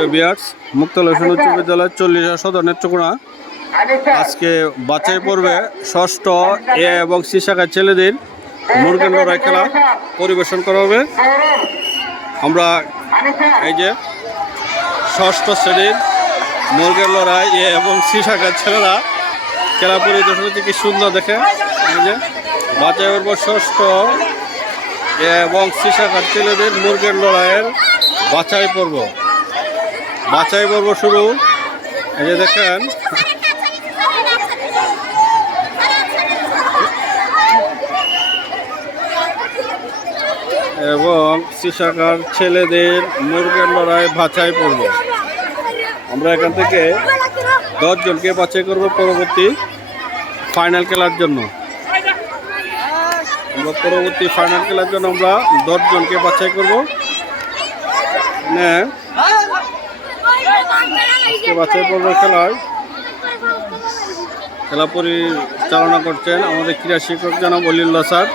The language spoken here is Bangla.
প্রিয় বিয়ার্স মুক্তলেশন উচ্চ বিদ্যালয় চল্লিশ সদর নেত্রকোনা আজকে বাছাই পর্বে ষষ্ঠ এ এবং সি শাখার ছেলেদের মুরগের লড়াই খেলা পরিবেশন করা হবে। আমরা এই যে ষষ্ঠ শ্রেণির মুরগের লড়াই এ এবং সি শাখার ছেলেরা খেলা পরিদর্শন হচ্ছে কি সুন্দর দেখে। এই যে বাছাই পর্ব ষষ্ঠ এ এবং সি শাখার ছেলেদের মুরগের লড়াইয়ের বাছাই পর্ব। বাছাই পর্ব শুরু। এই যে দেখেন। এবং সিসাকার ছেলেদের মুরগের লড়াই বাছাই পর্ব। আমরা এখান থেকে দশজনকে বাছাই করব পরবর্তী ফাইনাল খেলার জন্য। আমরা পরবর্তী ফাইনাল খেলার জন্য আমরা দশজনকে বাছাই করব। হ্যাঁ বাছাই পর্ব খেলায় খেলা পরিচালনা করছেন আমাদের ক্রীড়া শিক্ষক জনাব অলিউল্লাহ স্যার।